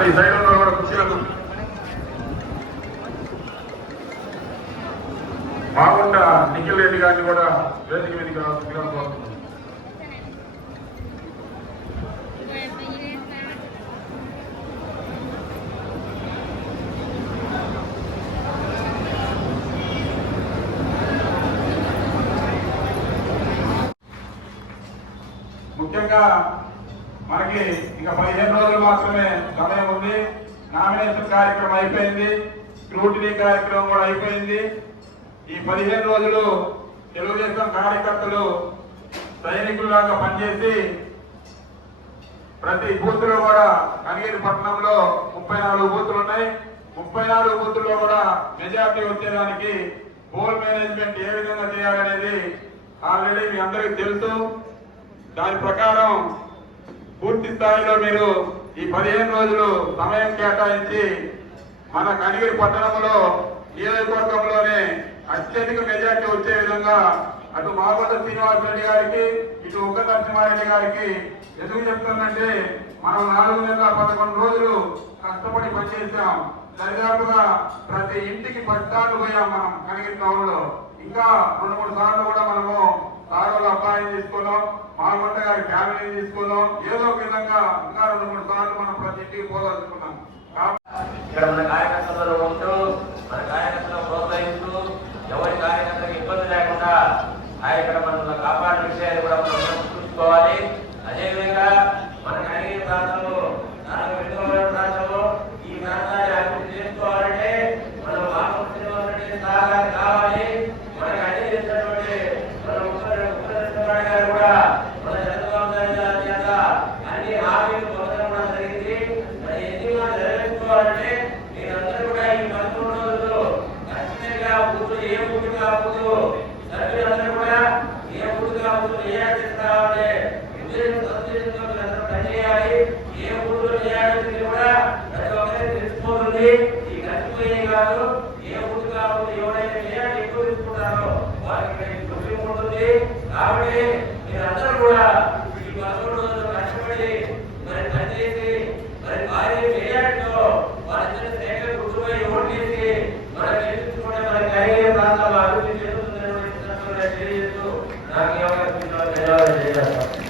ఈ సైడ్ కూడా కుర్చీలకు మాగుంట నిఖిల్ రెడ్డి గారిని కూడా వేదిక మీదకి రావాల్సిందిగా కోరుతున్నాను ముఖ్యంగా మనకి ఇక పదిహేను రోజులు మాత్రమే సమయం ఉంది. నామినేషన్ కార్యక్రమం అయిపోయింది. స్క్రూటినీ కార్యక్రమం కూడా అయిపోయింది. ఈ పదిహేను రోజులు తెలుగుదేశం కార్యకర్తలు సైనికుల్లాగా పనిచేసి ప్రతి బూత్ కూడా కనిగిరి పట్టణంలో ముప్పై నాలుగు బూతులు ఉన్నాయి. ముప్పై నాలుగు బూతుల్లో కూడా మెజార్టీ వచ్చేదానికి పోల్ మేనేజ్మెంట్ ఏ విధంగా చేయాలనేది ఆల్రెడీ మీ అందరికీ తెలుసు. దాని ప్రకారం పూర్తి స్థాయిలో మీరు ఈ పదిహేను రోజులు సమయం కేటాయించి మన కనిగిరి పట్టణంలో నియోజకవర్గంలోనే అత్యధిక మెజార్టీ వచ్చే విధంగా అటు మాగోద శ్రీనివాస్ రెడ్డి గారికి ఇటు ఉగ్గ నరసింహారెడ్డి గారికి ఎందుకు చెప్తుందంటే మనం నాలుగు నెలల పదకొండు రోజులు కష్టపడి పనిచేసాం దరిదాపుగా ప్రతి ఇంటికి పట్టాలు పోయాం మనం కనిగిరి టౌన్లో ఇంకా రెండు మూడు సార్లు కూడా మనము సారుల అబ్బాయిని తీసుకున్నాం మాగుంట గారి ఫ్యామిలీ తీసుకున్నాం ఏదో ఒక విధంగా ఇంకా రెండు మూడు సార్లు మనం ప్రతి ఇంటికి పోదలుచుకున్నాం. ఇక్కడ మన కార్యకర్తలు ఉంటూ మన కార్యకర్తలు ప్రోత్సహిస్తూ ఎవరి కార్యకర్తలకు ఇబ్బంది లేకుండా ఆ ఇక్కడ మనం కాపాడిన విషయాన్ని కూడా మనం చూసుకోవాలి. అదేవిధంగా మన కనిగిరి ప్రాంతంలో నాలుగు వెనుకబడిన ప్రాంతంలో ఈ ప్రాంతాన్ని అభివృద్ధి చేసుకోవాలంటే మనం మాట్లాడుతున్నటువంటి సహకారం కావాలి మనకు అన్ని చేసినటువంటి మన ముఖ్య ముఖ్యమంత్రి గారు కూడా మన చంద్రబాబు నాయుడు గారి చేత అన్ని హామీలు పొందడం కూడా జరిగింది మరి ఎన్నికలు కావాలంటే మీరందరూ కూడా ఈ పదమూడు రోజుల్లో ఖచ్చితంగా బూతు ఏ ఊరు కావద్దు సభ్యులందరూ కూడా ఏ బూతు కావచ్చు నియాటి కావాలి ఉద్దేశం సదుద్దేశంతో మీరందరూ పనిచేయాలి ఏ బూతులు నియాటి కూడా ప్రతి ఒక్కరికి తెలిసిపోతుంది. ఈ కాదు. ఏ బూతు కావచ్చు ఎవరైతే నియాటి ఎక్కువ తీసుకుంటారో వారికి గుర్తింపు ఉంటుంది. కాబట్టి మీరందరూ కూడా ఈ పదమూడు రోజులు కష్టపడి మరి పనిచేసి మరి భార్య ప్రాంతాల్లో తెలియజేస్తూ నాకు